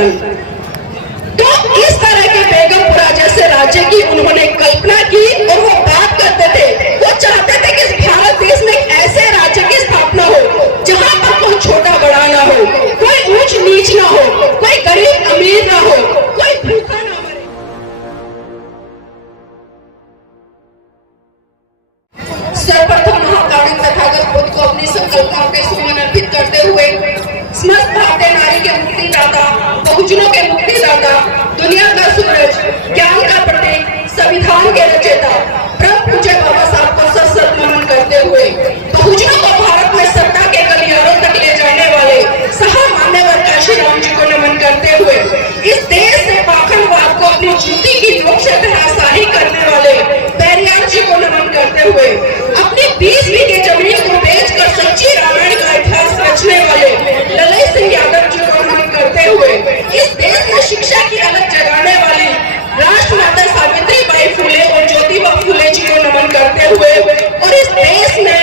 पसंद। तो इस तरह के बेगमपुरा जैसे राज्य की उन्होंने कल्पना की और वो बात करते थे, वो चाहते थे कि इस भारत देश में एक ऐसे राज्य की स्थापना हो जहां पर कोई छोटा बड़ा ना हो, कोई ऊंच नीच ना हो, कोई गरीब अमीर ना हो, कोई भूखा ना मरे। सर्वप्रथम महाकारुणिक तथागत बुद्ध को अपनी संकल्पनाओं के सुमन अर्पित करते हुए समस्त भारतीय नारी के मुक्तिदाता, बहुजनों के मुक्तिदाता, दुनिया का सूरज, ज्ञान का प्रतीक, संविधान के रचयिता परम पूज्य बाबा साहब को सशक्त नमन करते हुए बहुजनों को भारत में सत्ता के गलियारों तक ले जाने वाले महामान्यवर काशीराम जी को नमन करते हुए इस देश से पाखंडवाद को अपनी जूती की नोक से धराशायी करने वाले पेरियार जी को नमन करते हुए अपनी 20 बीघे जमीन को बेचकर सच्ची रामायण का इतिहास रचने वाले ललित सिंह यादव जी को नमन करते हुए इस देश में शिक्षा की अलग जगाने वाली राष्ट्रमाता सावित्री बाई फुले और ज्योतिबा फुले जी को नमन करते हुए और इस देश में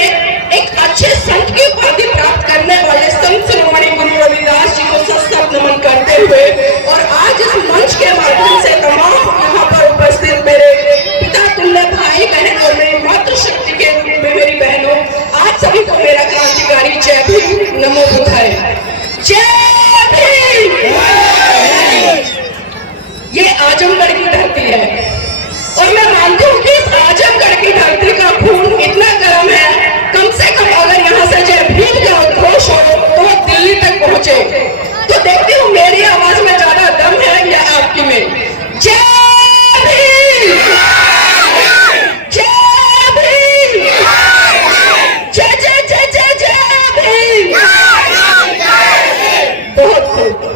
एक अच्छे संत की उपाधि प्राप्त करने वाले संत शिरोमणि गुरु रविदास जी को सशक्त नमन करते हुए और आज इस मंच के माध्यम से तमाम यहाँ पर उपस्थित मेरे पिता तुल्य भाई बहन और मेरी मातृशक्ति के रूप में मेरी बहनों, आज सभी को मेरा क्रांतिकारी जय भीम, नमो बुद्धाय। जय भीम। ये आजमगढ़ की धरती है और मैं मानती हूँ कि इस आजमगढ़ की धरती का खून इतना गर्म है, कम से कम अगर यहाँ से जय भीम का उद्घोष हो तो वो दिल्ली तक पहुंचे। तो देखती हूँ मेरी आवाज में ज्यादा दम है या आपकी में। जय भीम, जय भीम, जय जय जय जय जय भीम। बहुत खूब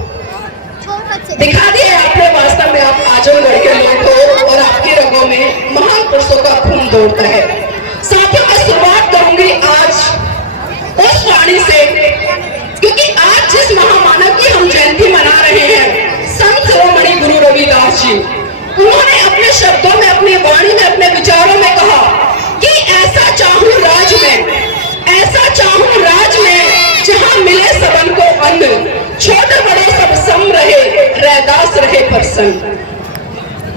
दिखा दिया आपने, वास्तव में आप आजमगढ़ के लोग हो और आपके रगों में महान पुरुषों का खून दौड़ता है। साथियों, मैं शुरुआत करूंगी आज उस वाणी से, क्योंकि आज जिस महामानव की हम जयंती मना रहे हैं, संत शिरोमणि गुरु रविदास जी, उन्होंने अपने शब्दों में, अपनी वाणी में, अपने विचारों में कहा कि ऐसा चाहूं राज में, ऐसा चाहूं राज में जहां मिले सबन को अन्न, छोटे बड़े सब सम रहे, रैदास रहे प्रसन्न।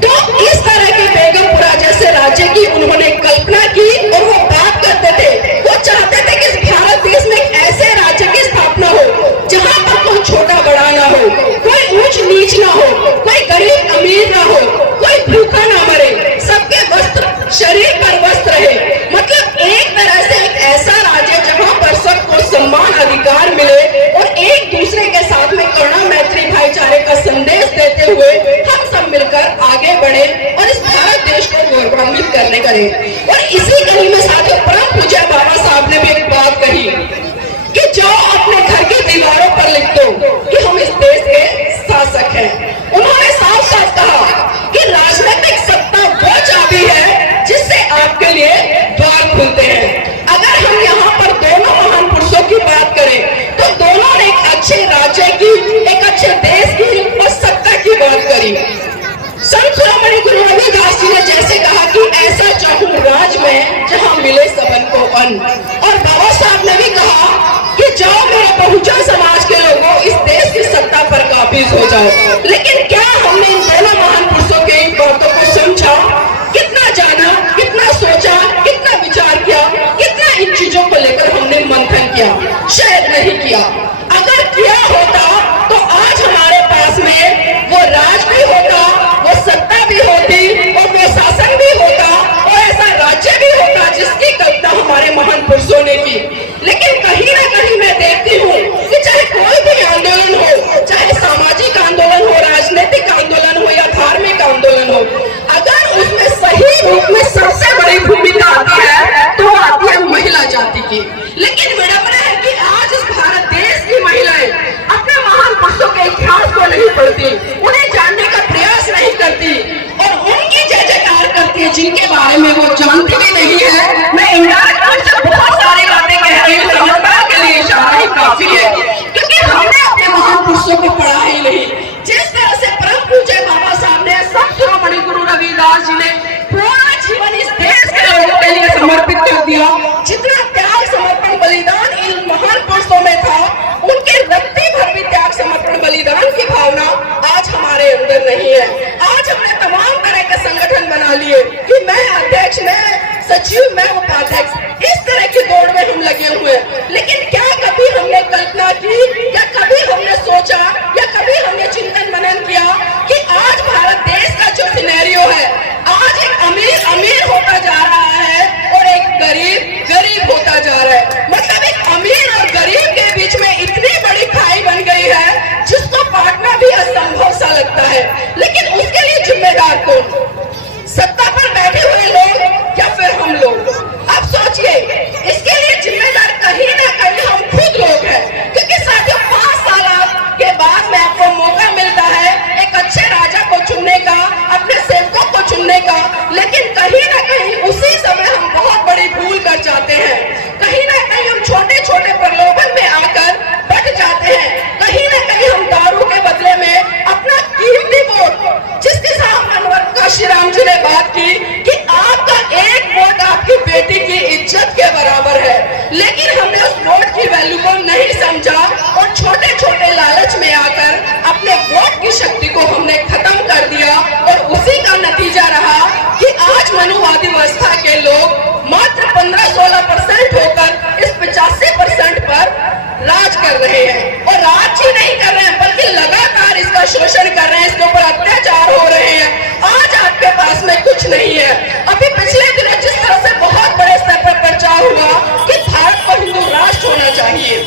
तो इस तरह के बेगमपुरा जैसे राज्य की उन्होंने कल्पना की और वो बात करते थे, वो चाहते थे कि इस भारत देश में एक ऐसे राज्य की स्थापना हो जहां पर कोई छोटा बड़ा ना हो, कोई ऊंच नीच ना हो, कोई गरीब अमीर ना हो, कोई भूखा ना मरे, सबके वस्त्र शरीर पर वस्त्र रहे। मतलब एक तरह से एक ऐसा राज्य जहां पर सबको सम्मान अधिकार मिले और एक दूसरे के साथ में करुणा मैत्री भाईचारे का संदेश देते हुए हम सब मिलकर आगे बढ़े और इस भारत देश को गौरवान्वित करने करें। और इसी कड़ी में साथियों, परम पूज्य बाबा साहब ने भी एक बात कही कि जो अपने घर की दीवारों पर लिख दो कि हम इस देश के शासक हैं। उन्होंने साफ साफ कहा कि राजनीतिक सत्ता वो चाबी है जिससे आपके लिए द्वार खुलते हैं। अगर हम यहाँ पर दोनों महान पुरुषों की बात करें तो दोनों ने एक अच्छे राज्य की, एक अच्छे देश की और सत्ता की बात करी। संत शिरोमणि गुरु रविदास जी ने जैसे कहा कि ऐसा चाहूं राज में जहां मिले सबन को अन्न, और बाबा साहब ने भी कहा कि जाओ मेरे बहुजन समाज के लोगों, इस देश की सत्ता पर काबिज हो जाओ। लेकिन क्या हमने इन दोनों महान पुरुषों के इन बातों को समझा, कितना जाना, कितना सोचा, कितना विचार किया, कितना इन चीजों को लेकर हमने मंथन किया? शायद नहीं किया। अगर किया होता तो आज हमारे पास में वो राज भी होता, वो सत्ता भी होती और वो शासन भी होता और ऐसा राज्य भी होता जिसकी कल्पना हमारे महान पुरुषों ने की। लेकिन कहीं ना कहीं मैं देखती हूँ कि चाहे कोई भी आंदोलन हो, चाहे सामाजिक आंदोलन हो, राजनीतिक आंदोलन हो या धार्मिक आंदोलन हो, अगर उसमें सही रूप में सबसे बड़ी भूमिका आती है तो आती है महिला जाति की। लेकिन विडंबना है कि आज इस भारत देश की महिलाएं अपने महान पुरुषों के इतिहास को नहीं पढ़ती, उन्हें जानने का प्रयास नहीं करती और उनकी जय जयकार करती है जिनके बारे में वो जानती भी नहीं है। मैं इनडायरेक्ट रूप से बहुत सारी बातें कह रही हूँ, समझदार के लिए इशारा ही काफी है, क्योंकि हमने अपने महान पुरुषों को पढ़ा ही नहीं। जिस तरह से परम पूज्य बाबा साहब ने, संत शिरोमणि गुरु रविदास जी ने पूरा जीवन इस देश के लोगों के लिए समर्पित कर दिया, जितना त्याग समर्पण बलिदान इन महान पुरुषों में था, उनके रक्ति भर भी त्याग समर्पण बलिदान की भावना सचिव मैं उपाध्यक्ष, इस तरह की दौड़ में हम लगे हुए हैं। लेकिन क्या कभी हमने कल्पना की, या कभी हमने सोचा, या कभी हमने चिंतन मनन किया कि आज भारत देश का जो सिनेरियो है, आज एक अमीर अमीर होता जा रहा है और एक गरीब गरीब होता जा रहा है। मतलब एक अमीर और गरीब के बीच में इतनी बड़ी खाई बन गई है जिसको पाटना भी असंभव सा लगता है। लेकिन उसके लिए जिम्मेदार कौन? सत्ता पर बैठे हुए लोग या फिर हम लोग? अब सोचिए, इसके लिए जिम्मेदार कहीं ना कहीं हम खुद लोग हैं। क्योंकि साथियों, 5 साल के बाद में आपको मौका मिलता है एक अच्छे राजा को चुनने का, अपने सेवकों को चुनने का, लेकिन कहीं ना कहीं उसी समय हम बहुत बड़ी भूल कर जाते हैं। कहीं ना कहीं हम छोटे छोटे प्रलोभन में आकर बट जाते हैं। कहीं ना कहीं हम दारू के बदले में अपना कीमती वोट, जिसके साथ अनवर श्री राम जी ने बात की कि आपका एक वोट आपकी बेटी की इज्जत के बराबर है, लेकिन हमने उस वोट की वैल्यू को नहीं समझा और छोटे छोटे लालच में आकर अपने वोट की शक्ति को हमने खत्म कर दिया। और उसी का नतीजा रहा कि आज मनुवादी व्यवस्था के लोग मात्र 15-16% होकर इस 85% पर राज कर रहे हैं। और राज ही नहीं कर रहे हैं, बल्कि लगातार इसका शोषण कर रहे हैं, इसके ऊपर अत्याचार हो रहे हैं। आज आपके पास में कुछ नहीं है। अभी पिछले दिनों जिस तरह से बहुत बड़े स्तर पर प्रचार हुआ कि भारत को हिंदू राष्ट्र होना चाहिए।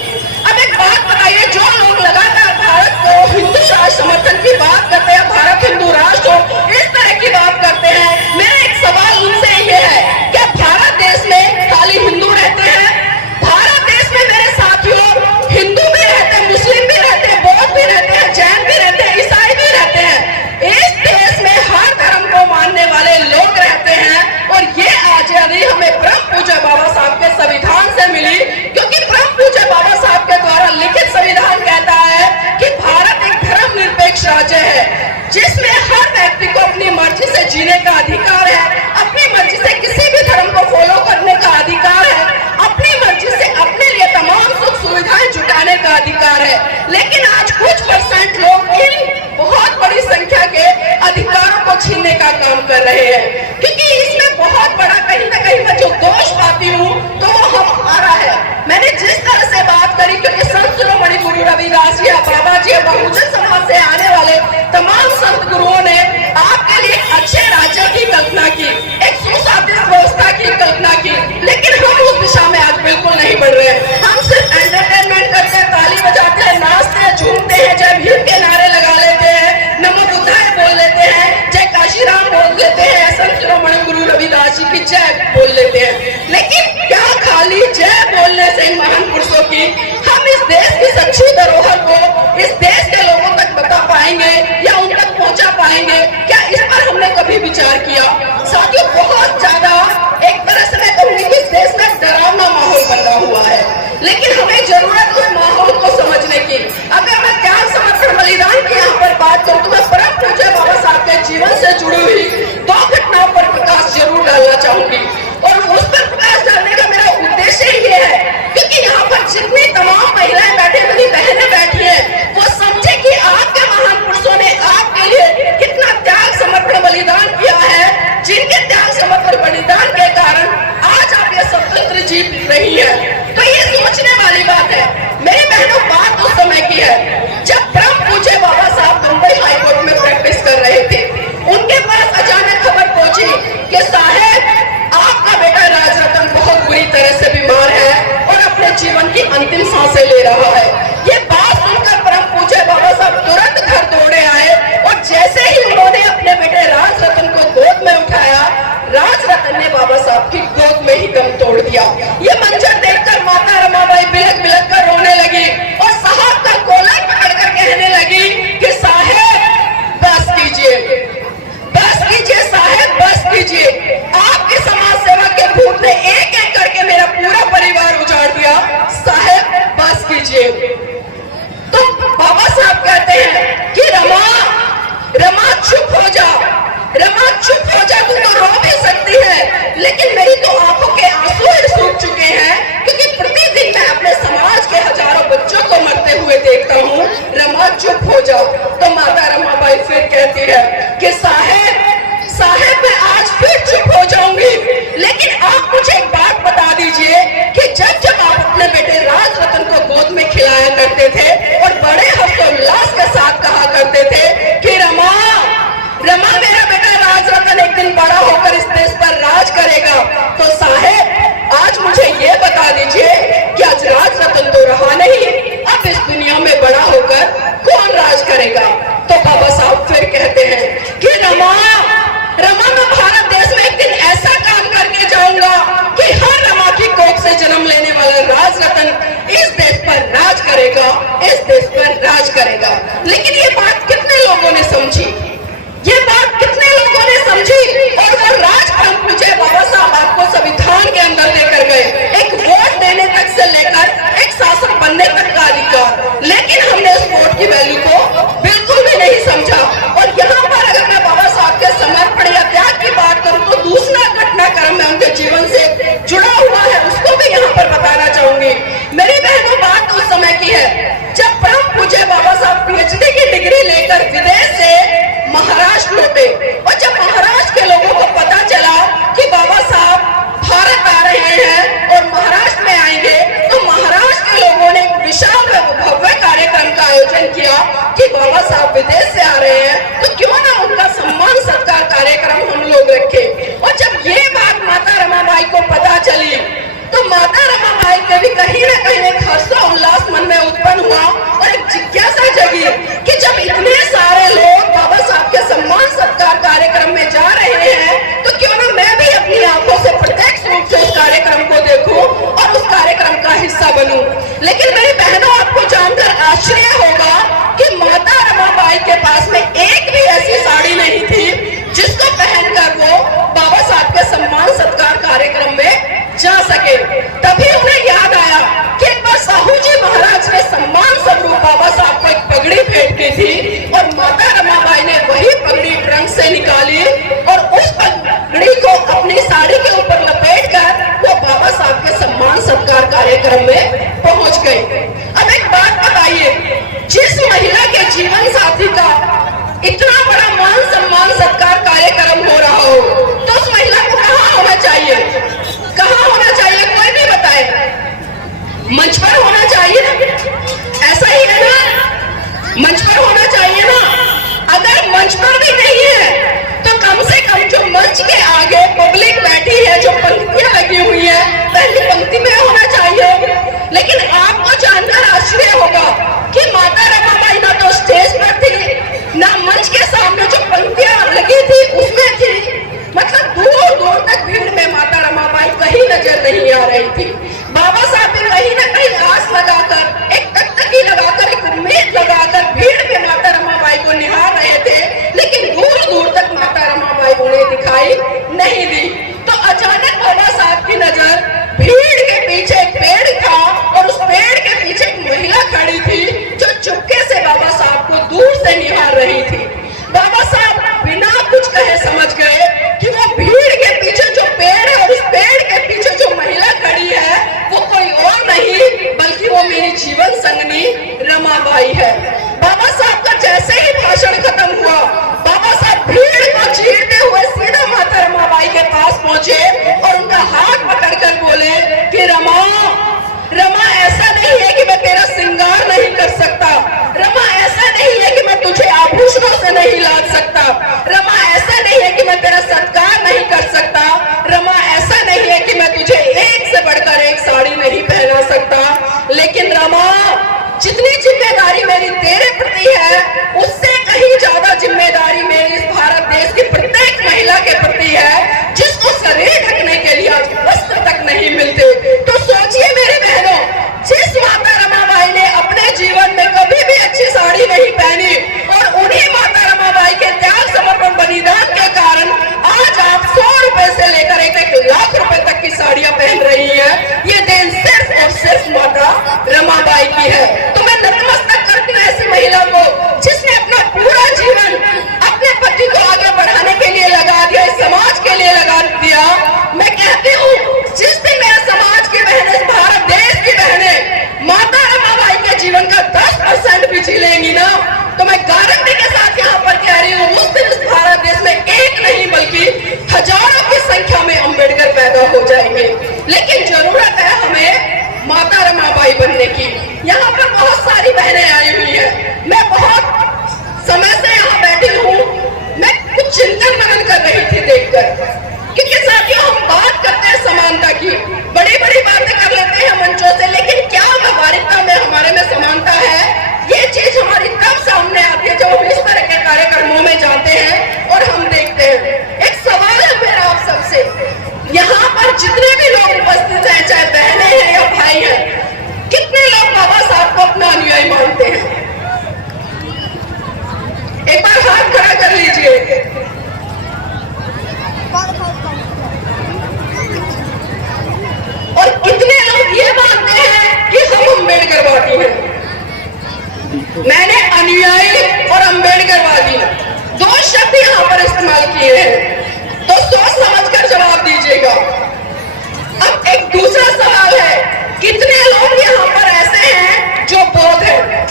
अब एक बात बताइए, जो लोग लगातार भारत को हिंदू राष्ट्र समर्थन की बात करते हैं, भारत हिंदू राष्ट्र हो, इस तरह की बात करते हैं, मेरा एक सवाल उनसे ये है, क्या भारत देश में खाली हिंदू रहते हैं? भारत देश में मेरे साथियों हिंदू भी रहते हैं, मुस्लिम भी रहते हैं, बौद्ध भी रहते हैं, जैन भी रहते हैं, ईसाई भी रहते हैं। इस देश में हर धर्म को मानने वाले लोग रहते हैं। और ये आजादी हमें परम पूज्य बाबा साहब के संविधान से मिली, क्योंकि परम पूज्य बाबा साहब के द्वारा लिखित संविधान कहता है कि भारत एक धर्मनिरपेक्ष राज्य है, जिसमें हर व्यक्ति को अपनी मर्जी से जीने का अधिकार है, अपनी मर्जी से किसी भी धर्म को फॉलो करने का अधिकार है, अपनी मर्जी से अपने लिए तमाम सुख सुविधाएं जुटाने का अधिकार है। लेकिन आज कुछ % लोग इन बहुत बड़ी संख्या के अधिकारों को छीनने का काम कर रहे हैं। क्योंकि इसमें बहुत बड़ा कहीं ना कहीं मैं जो दोष पाती हूँ तो वो हमारा है। मैंने जिस तरह से बात करी, क्योंकि संत शिरोमणि गुरु रविदास जी, बाबा जी, बहुजन समाज से आने वाले तमाम संत गुरुओं ने आपके लिए अच्छे राज्य की कल्पना की, एक सुशासन व्यवस्था की कल्पना की, लेकिन हम उस दिशा में आज बिल्कुल नहीं बढ़ रहे हैं। हम सिर्फ एंटरटेनमेंट करते हैं, ताली बजाते हैं, नाचते हैं, झूमते हैं, जय भीम के नारे लगा लेते हैं, नमो बुद्धाय बोल लेते हैं, जय काशीराम बोल लेते हैं, संत शिरोमणि गुरु रविदास जी की जय बोल लेते हैं। लेकिन क्या खाली जय बोलने से इन महान पुरुषों की हम इस देश की सच्ची धरोहर को इस देश के लोगों तक बता पाएंगे या उन तक पहुंचा पाएंगे? क्या इस पर हमने कभी विचार किया? साथियों, बहुत ज्यादा एक तरह से मैं कहूंगी कि इस देश में डरावना माहौल बना हुआ है, लेकिन हमें जरूरत उस माहौल को समझने की। अगर मैं त्याग समर्पण बलिदान की यहाँ पर बात करूँ तो मैं परम पूज्य बाबा साहब के जीवन से जुड़ी हुई 2 घटनाओं पर प्रकाश जरूर डालना चाहूंगी। और उस पर प्रकाश डालने का मेरा उद्देश्य ये है क्योंकि यहाँ पर जितनी तमाम महिलाएं बैठी, मेरी बहनें बैठी हैं, वो समझे कि आपके महान पुरुषों ने आपके लिए कितना त्याग समर्पण बलिदान किया है, जिनके त्याग समर्पण बलिदान के कारण आज आप ये स्वतंत्र जीत रही है। तो ये सोचने वाली बात है। मेरी बहनों, बात उस समय की है जब परम पूज्य बाबा साहब मुंबई हाईकोर्ट में प्रैक्टिस कर रहे थे। उनके पास अचानक खबर पहुंची कि साहेब, आपका बेटा राजरतन बहुत बुरी तरह से बीमार है और अपने जीवन की अंतिम सांसें ले रहा है। ये बात सुनकर परम पूज्य बाबा साहब तुरंत घर दौड़े आए और जैसे ही उन्होंने अपने बेटे राजरतन को गोद में उठाया, राजरतन ने बाबा साहब की गोद में ही दम तोड़ दिया। ये मंजर देखकर माता रमाबाई बिलख बिलख कर रोने लगी और साहब का कॉलर पकड़कर कहने लगी कि साहेब बस कीजिए, बस कीजिए साहेब, बस कीजिए। आपके समाज सेवा के भूत ने एक एक करके मेरा पूरा परिवार उजाड़ दिया, साहेब बस कीजिए। तो बाबा साहब कहते हैं कि रमा रमा चुप हो जा, रमा चुप हो जा, तू तो रो भी सकती है, लेकिन मेरी तो आंखों के आंसू सूख चुके हैं, क्योंकि प्रतिदिन मैं अपने समाज के राज करेगा। लेकिन ये बात कितने लोगों ने समझी, ये बात कितने लोगों ने समझी, और वो राज परम पूज्य बाबा साहब आपको संविधान के अंदर लेकर गए, एक वोट देने तक से लेकर एक शासक बनने तक का अधिकार। लेकिन हमने उस वोट की वैल्यू को बिल्कुल भी नहीं समझा। और यहाँ पर अगर मैं बाबा साहब के समर्पण या त्याग की बात करूं तो दूसरा घटनाक्रम में उनके जीवन से जुड़ा हुआ है, उसको भी यहाँ पर बताना चाहूंगी। मेरी बहनों, बात उस समय की है जब परम पूज्य बाबा साहब पीएचडी की डिग्री लेकर विदेश से महाराष्ट्र लौटे, और जब महाराष्ट्र के लोगों को पता चला कि बाबा साहब भारत आ रहे हैं और महाराष्ट्र में आएंगे, तो महाराष्ट्र के लोगों ने एक विशाल भव्य कार्यक्रम का आयोजन किया कि बाबा साहब विदेश से आ रहे हैं तो क्यों ना उनका सम्मान सत्कार कार्यक्रम हम लोग रखें। और जब ये बात माता रमाबाई को पता चली तो माता रमाबाई के भी कहीं ना कहीं एक हर्षोल्लास मन में उत्पन्न हुआ और एक जिज्ञासा जगी कि जब इतने सारे लोग बाबा साहब के सम्मान सत्कार कार्यक्रम में जा रहे हैं तो क्यों ना मैं भी अपनी आंखों से प्रत्यक्ष रूप से उस कार्यक्रम को देखूं और उस कार्यक्रम का हिस्सा बनूं। लेकिन मेरी बहनों, आपको जानकर आश्चर्य होगा कि माता रमाबाई के पास में एक भी ऐसी साड़ी नहीं थी जिसको पहनकर वो बाबा साहब के सम्मान सत्कार कार्यक्रम में जा सके। तभी उन्हें याद आया कि एक बार साहू जी महाराज ने सम्मान स्वरूप बाबा साहब को एक पगड़ी भेंट की थी, और माता रमाबाई ने वही पगड़ी ट्रंक से निकाली और उस पगड़ी को अपनी साड़ी के ऊपर लपेटकर वो बाबा साहब के सम्मान सत्कार कार्यक्रम में पहुंच गई। अब एक बात बताइए, जिस महिला के जीवन साथी का इतना बड़ा मान सम्मान सत्कार कार्यक्रम हो रहा हो तो उस महिला को कहाँ होना चाहिए, कहाँ होना चाहिए, कोई भी बताए। मंच पर होना चाहिए ना, ऐसा ही है ना, मंच पर होना चाहिए ना। अगर मंच पर भी नहीं है तो कम से कम जो मंच के आगे पब्लिक बैठी है, जो पंक्तियां लगी हुई है, पहली पंक्ति में होना चाहिए। लेकिन आपको जानकर आश्चर्य होगा कि माता रमाबाई ना तो स्टेज पर थी, ना मंच के सामने जो पंक्तियां लगी थी उसमें थी। मतलब दूर दूर तक भीड़ में माता रमाबाई कहीं नजर नहीं आ रही थी। बाबा साहब भी कहीं ना कहीं आस लगाकर, एक टकटकी लगाकर, एक उम्मीद लगाकर भीड़ में माता रमाबाई को निहार रहे थे, लेकिन दूर दूर तक माता रमाबाई उन्हें दिखाई नहीं दी। तो अचानक बाबा साहब की नजर भीड़ के पीछे एक पेड़ था और उस पेड़ के पीछे एक महिला खड़ी थी जो चुपके से बाबा साहब को दूर से निहार रही थी। बाबा साहब बिना कुछ कहे समझ गए कि वो भीड़ के पीछे जो पेड़ है और उस पेड़ के पीछे जो महिला खड़ी है वो कोई और नहीं बल्कि वो मेरी जीवन संगनी रमाबाई है। बाबा साहब का जैसे ही भाषण खत्म हुआ, बाबा साहब भीड़ को चीरते हुए सीधा माता रमाबाई के पास पहुंचे और उनका हाथ पकड़कर बोले कि रमा, रमा ऐसा नहीं है कि मैं तेरा श्रृंगार नहीं कर सकता, रमा ऐसा नहीं है कि मैं तुझे आभूषणों से नहीं लाद सकता, रमा ऐसा नहीं है कि मैं तेरा सत्कार नहीं कर सकता, रमा ऐसा नहीं है कि मैं तुझे एक से बढ़कर एक साड़ी नहीं पहना सकता, लेकिन रमा जितनी जिम्मेदारी मेरी तेरे प्रति है उससे कहीं ज्यादा जिम्मेदारी मेरी इस भारत देश की प्रत्येक महिला के प्रति है जिसको शरीर ढकने के लिए आज वस्त्र तक नहीं मिलते। तो सोचिए मेरी बहनों, जिस माता रमाबाई ने अपने जीवन में कभी भी अच्छी साड़ी नहीं पहनी और उन्हीं माता रमाबाई के त्याग समर्पण बलिदान के कारण आज आप 100 रुपए से लेकर 1 लाख रुपए तक की साड़ियां पहन रही है, ये देन सिर्फ और सिर्फ माता रमाबाई की है। तो मैं नतमस्तक करती हूँ ऐसी महिला को जिसने अपना पूरा जीवन अपने पति को आगे बढ़ाने के लिए लगा दिया, इस समाज के लिए लगा दिया। मैं कहती हूँ जिस दिन मेरे समाज की बहनें, भारत देश की बहनें माता रमाबाई के जीवन का 10% भी जी लेंगी ना, तो मैं गारंटी के साथ यहाँ पर कह रही हूँ उस दिन इस भारत देश में एक नहीं बल्कि हजारों की संख्या में अम्बेडकर पैदा हो जाएंगे। लेकिन जरूरत है हमें माता रमाबाई बनने की। यहाँ पर बहुत सारी बहनें आई हुई हैं, मैं बहुत समय से यहाँ बैठी हूँ, मैं कुछ चिंतन मनन कर रही थी देखकर, क्योंकि साथियों हम बात करते हैं समानता की, बड़ी बड़ी बातें कर लेते हैं मंचों से, लेकिन क्या व्यवहारिकता में हमारे में समानता है, ये चीज हमारी तब सामने आती है जब हम इस तरह के कार्यक्रमों में जाते हैं और हम देखते हैं। एक सवाल है मेरा आप सबसे, यहाँ पर जितने भी लोग उपस्थित हैं, चाहे बहनें हैं या भाई हैं, कितने लोग बाबा साहब को अपना अनुयायी मानते हैं? मैंने अनुयायी और अंबेडकरवादी दो शब्द यहाँ पर इस्तेमाल किए हैं, तो सोच समझकर जवाब दीजिएगा। अब एक दूसरा सवाल है, कितने लोग यहाँ पर ऐसे हैं जो बौद्ध हैं?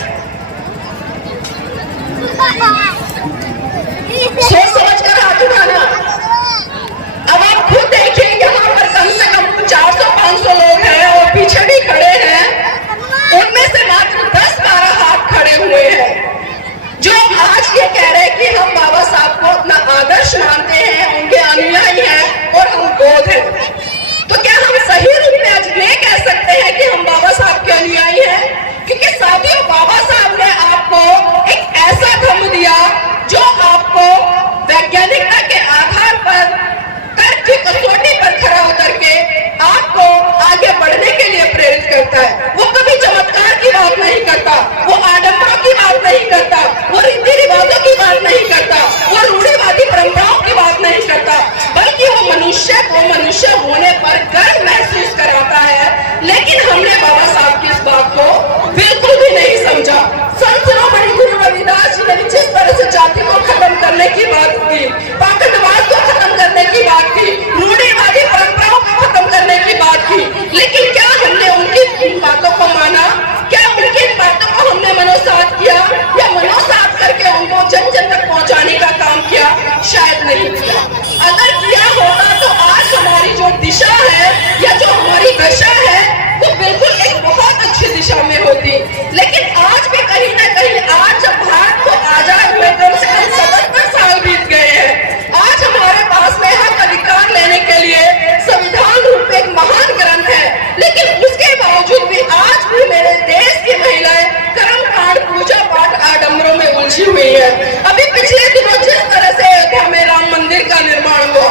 सोच समझकर हाथ उठाना। अब आप खुद देखिए, यहाँ पर कम से कम 400-500 लोग हैं और पीछे भी खड़े हैं, उनमें से मात्र 10-12 हाथ खड़े हुए हैं जो आज ये कह रहे हैं कि हम बाबा साहब को अपना आदर्श मानते हैं, उनके अनुयायी हैं और हम बौद्ध हैं। तो क्या हम सही रूप में आज नहीं कह सकते हैं कि हम बाबा साहब के अनुयायी हैं? क्योंकि साथियों, बाबा साहब ने आपको एक ऐसा धर्म दिया जो आपको वैज्ञानिकता के आधार पर तर्क की कसौटी पर खड़ा उतर के आपको आगे बढ़ने के लिए प्रेरित करता है। वो कभी चमत्कार की बात नहीं करता, वो आडंबरों की बात नहीं करता, वो रीति रिवाजों की बात नहीं करता, वो रूढ़िवादी परंपराओं की बात नहीं करता, बल्कि वो मनुष्य को मनुष्य होने पर गर्व महसूस कराता है। लेकिन हमने बाबा साहब की इस बात को बिल्कुल भी नहीं समझा। संत शिरोमणि गुरु रविदास जी ने जिस तरह से जाति को खत्म करने की बात की, पाखंडवाद को खत्म करने की बात की, रूढ़िवादी परंपराओं को खत्म करने की बात की, लेकिन क्या हमने उनकी इन बातों को माना? क्या उनकी इन बातों को हमने मनोसात किया या मनोसात करके उनको जन जन तक पहुंचाने का काम किया? शायद नहीं किया। अगर किया होता तो आज हमारी जो दिशा है या जो हमारी दशा है वो बिल्कुल एक बहुत अच्छी दिशा में होती। लेकिन आज भी कहीं ना कहीं, आज जब भारत को आजाद हुए कम से कम 77 साल बीत गए हैं, आज हमारे पास में हक अधिकार लेने के लिए संविधान रूप एक महान ग्रंथ है, लेकिन उसके बावजूद भी आज भी मेरे देश की महिलाएं कर्मकांड, पूजा पाठ, आडंबरों में उलझी हुई है। अभी पिछले दिनों जिस तरह से अयोध्या में राम मंदिर का निर्माण हुआ,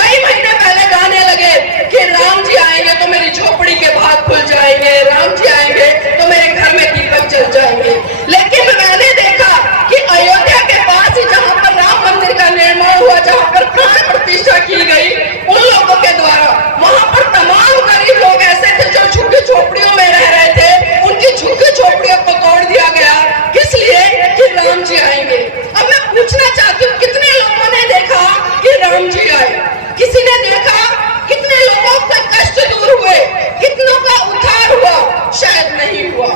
कई महीने पहले गाने लगे कि राम जी आएंगे तो मेरी झोपड़ी के भाग खुल जाएंगे, राम जी आएंगे तो मेरे घर में दीपक जल जाएंगे। लेकिन मैंने देखा कि अयोध्या के पास ही जहां पर राम मंदिर का निर्माण हुआ, जहां पर प्राण प्रतिष्ठा की गई उन लोगों के द्वारा, वहां पर तमाम गरीब लोग ऐसे थे जो झुग्गी झोपड़ियों में रह रहे थे, उनकी झुग्गी झोपड़ियों को तोड़ दिया गया। किस लिए? कि राम जी आएंगे। अब मैं पूछना चाहती हूँ, कितने लोगों ने देखा कि राम जी आए? किसी ने देखा? कितने लोगों का कष्ट दूर हुए? कितनों का उद्धार हुआ? शायद नहीं हुआ।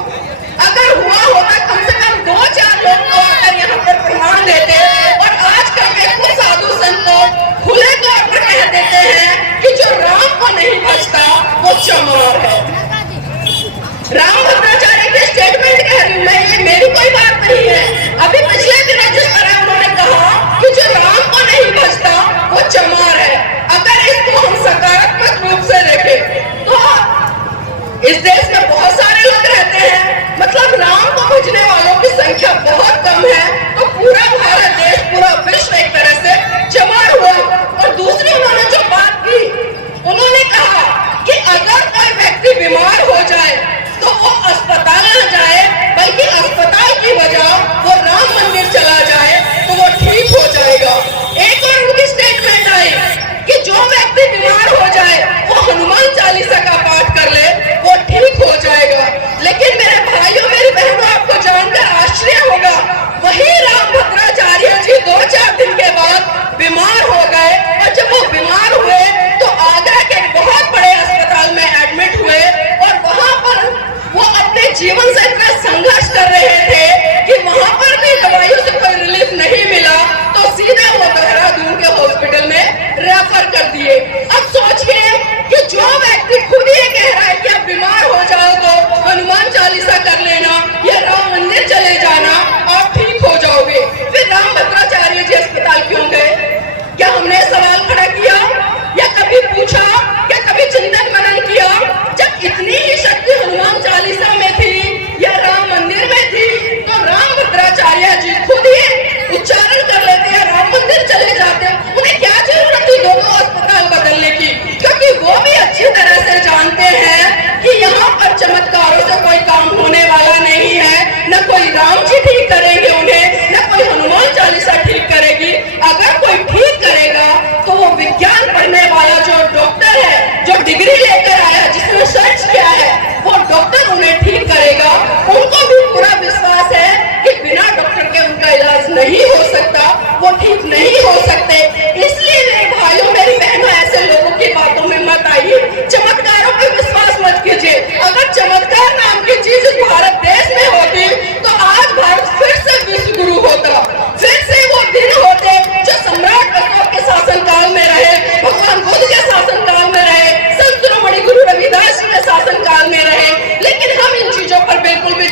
अगर हुआ होता कम से कम 2-4 लोग तो आकर यहाँ पर प्रमाण देते, और आजकल के कुछ साधु संत खुले तौर पर कह देते हैं कि जो राम को नहीं भजता वो चमार है। राम भद्राचार्य के स्टेटमेंट कह रही हूँ मैं, ये मेरी कोई बात नहीं है। अभी पिछले दिनों जिस तरह उन्होंने कहा कि जो राम को नहीं भजता वो चमार है, अगर इसको हम सकारात्मक रूप से देखें तो इस देश में बहुत सारे लोग रहते हैं, मतलब राम को भजने वालों की संख्या बहुत कम है, तो पूरा भारत देश, पूरा विश्व एक तरह से चमार हुआ। और दूसरी उन्होंने जो बात की, उन्होंने कहा कि अगर कोई व्यक्ति बीमार हो जाए तो वो अस्पताल न जाए, बल्कि अस्पताल की बजाय वो राम मंदिर चला जाए तो वो ठीक हो जाएगा। एक और उनकी स्टेटमेंट आई कि जो व्यक्ति बीमार हो जाए वो हनुमान चालीसा का पाठ कर ले, वो ठीक हो जाएगा। लेकिन मेरे भाइयों, मेरी बहनों, आपको जानकर आश्चर्य होगा, वही राम भद्राचार्य जी 2-4 दिन के बाद बीमार हो गए, और जब वो बीमार हुए तो आगरा के बहुत बड़े अस्पताल में एडमिट हुए, और वहां पर वो अपने जीवन से इतना संघर्ष कर रहे थे कि वहां पर भी दवाइयों से कोई रिलीफ नहीं मिला, तो सीधा वो देहरादून के हॉस्पिटल में रेफर कर दिए। अब सोचिए कि जो व्यक्ति खुद ये कह रहा है कि आप बीमार हो जाओ तो हनुमान चालीसा कर लेना या राम मंदिर चले जाना, आप ठीक हो जाओगे, फिर राम भद्राचार्य जी अस्पताल क्यों गए? क्या हमने सवाल खड़ा किया या कभी पूछा, क्या कभी चिंतन मनन किया? जब इतनी ही शक्ति हनुमान चालीसा में थी या राम मंदिर में थी, तो राम भद्राचार्य जी खुद ही उच्चारण कर लेते हैं, राम मंदिर चले जाते हैं। उन्हें क्या जरूरत थी दोनों अस्पताल बदलने की? क्योंकि वो भी अच्छी तरह से जानते हैं कि यहाँ पर चमत्कारों से कोई काम होने वाला नहीं है, न कोई राम जी ठीक करेंगे उन्हें, न कोई हनुमान चालीसा ठीक करेगी। अगर कोई ठीक करेगा तो वो विज्ञान पढ़ने वाला जो डॉक्टर है, जो डिग्री लेकर आया, जिसने सर्च किया है, वो डॉक्टर उन्हें ठीक करेगा। उनको भी पूरा विश्वास है कि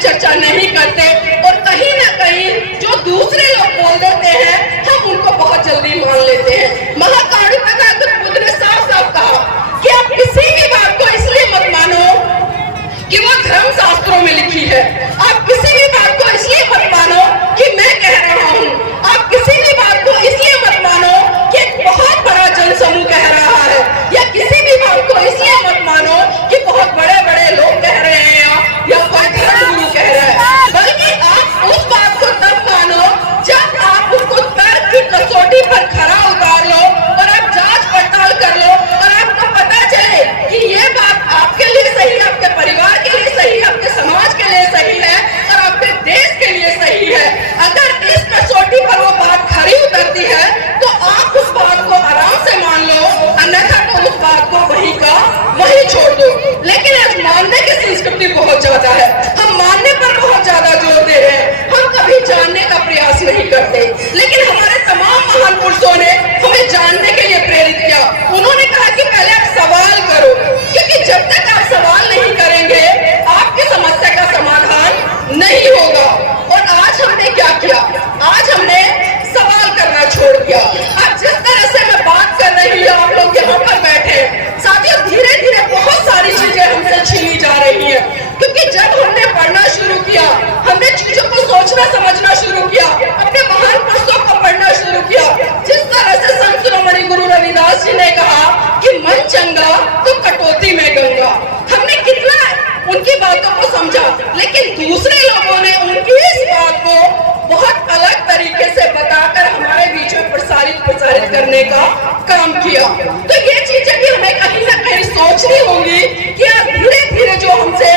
चर्चा नहीं करते और कहीं ना कहीं जो दूसरे लोग बोल देते हैं हम उनको बहुत जल्दी मान लेते हैं। महाकारुण्य तथागत बुद्ध ने साफ साफ कहा कि आप किसी भी बात को इसलिए मत मानो कि वो धर्म शास्त्रों में लिखी है। आप किसी भी बात को इसलिए मत मानो कि मैं कह रहा हूँ। आप किसी भी बात को इसलिए मत मानो कि एक बहुत बड़ा जनसमूह कह रहा है, या किसी भी बात को इसलिए मत मानो कि बहुत बड़े बड़े लोग कह रहे हैं या कोई धर्म गुरु कह रहा है, बल्कि आप उस बात को तब मानो जब आप उसको तर्क की कसौटी पर खरा उतार लो और आप जांच पड़ताल कर लो और आपको पता चले कि ये बात आपके लिए सही है, आपके परिवार के लिए सही है, आपके समाज के लिए सही है और आपके देश के लिए सही है। अगर इस कसौटी पर वो बात खरी उतरती है तो आप उस बात को आराम से मान लो, अन्यथा तो उस बात को वहीं का वहीं छोड़ दो। लेकिन आज मानने की संस्कृति बहुत ज्यादा है, हम मानने पर बहुत ज्यादा जोर दे रहे हैं, हम कभी जानने का प्रयास नहीं करते। लेकिन हमारे तमाम महान पुरुषों ने हमें जानने के लिए प्रेरित किया। उन्होंने कहा कि पहले आप सवाल करो, क्योंकि जब तक आप सवाल नहीं करेंगे आपकी समस्या का समाधान नहीं होगा। और आज हमने क्या किया? आज हमने सवाल करना छोड़ दिया। आज जिस तरह से मैं बात कर रही हूँ, आप लोग यहाँ पर बैठे साथियों, धीरे धीरे बहुत सारी चीजें हमसे छीनी जा रही है, क्योंकि जब हमने पढ़ना शुरू किया, हमने चीजों को सोचना समझना शुरू किया, अपने महान पुरुषों को पढ़ना शुरू किया। जिस तरह से संत शिरोमणि गुरु रविदास जी ने कहा कि मन चंगा तो कटौती में गंगा, हमने कितना उनकी बातों को समझा, लेकिन दूसरे लोगों ने उनकी इस बात को बहुत अलग तरीके से बताकर हमारे बीच में प्रसारित करने का काम किया। तो ये चीजें भी हमें कहीं ना कहीं सोचनी होंगी कि आज धीरे धीरे जो हमसे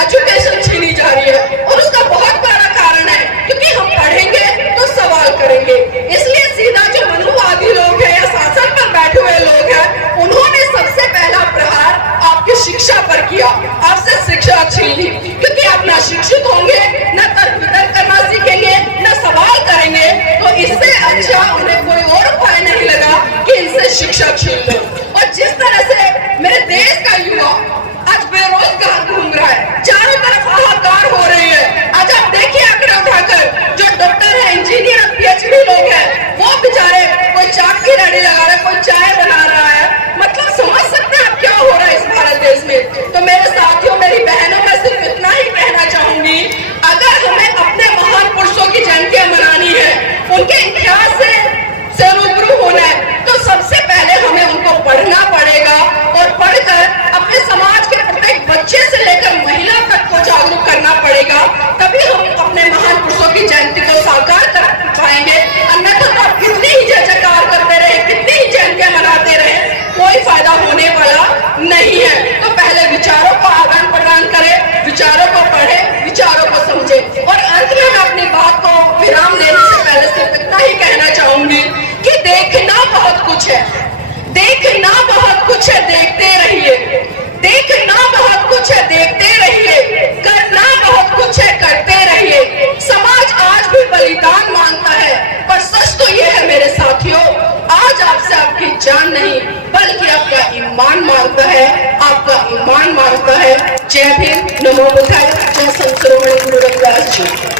एजुकेशन छीनी जा रही है, और उसका बहुत बड़ा कारण है क्योंकि हम पढ़ेंगे तो सवाल करेंगे। इसलिए सीधा जो मनुवादी लोग हैं या शासन पर बैठे हुए लोग हैं, उन्होंने सबसे पहला प्रहार आपकी शिक्षा पर किया, आपसे शिक्षा छीन ली, क्योंकि आप ना शिक्षित होंगे, न तर्क वितर्क करना सीखेंगे, न सवाल करेंगे, तो इससे अच्छा उन्हें कोई और उपाय नहीं लगा कि इनसे शिक्षा छीन लो। और जिस तरह से मेरे देश का युवा आज बेरोजगार घूम रहा है, चारों तरफ हाहाकार हो रही है। आज आप देखिए आंकड़े उठाकर, जो डॉक्टर है, इंजीनियर, पीएचडी लोग हैं, वो बेचारे कोई चाट की रेडी लगा रहा है, कोई चाय बना रहा है। मतलब समझ सकते हैं आप क्या हो रहा है इस भारत देश में। तो मेरे साथियों, मेरी बहनों, मैं सिर्फ इतना ही कहना चाहूंगी, अगर हमें अपने महान पुरुषों की जयंतियां मनानी है, उनके इतिहास से रूबरू होना है, तो सबसे पहले हमें उनको पढ़ना पड़ेगा और पढ़कर अपने समाज के प्रत्येक बच्चे से लेकर महिला तक को जागरूक करना पड़ेगा। तभी हम अपने महान पुरुषों की जयंती को साकार कर पाएंगे। अन्यथा तो आप कितनी ही जय जयकार करते रहे, कितनी ही जयंतियां मनाते रहे, कोई फायदा होने वाला नहीं है। तो पहले विचारों को आदान प्रदान करें, विचारों को पढ़े, विचारों को समझे। और अंत में मैं अपनी बात को विराम देने से पहले सिर्फ इतना ही कहना चाहूंगी कि देखना बहुत कुछ है, देखना बहुत कुछ है, देखते रहिए। देखना बहुत कुछ है, देखते रहिए। करना बहुत कुछ है, करते रहिए। समाज आज भी बलिदान मांगता है, पर सच तो ये है मेरे साथियों, आज आपसे आपकी जान नहीं बल्कि आपका ईमान मांगता है, आपका ईमान मांगता है। जय भीम, नमो बुद्धाय, जय संत शिरोमणि गुरु रविदास जी।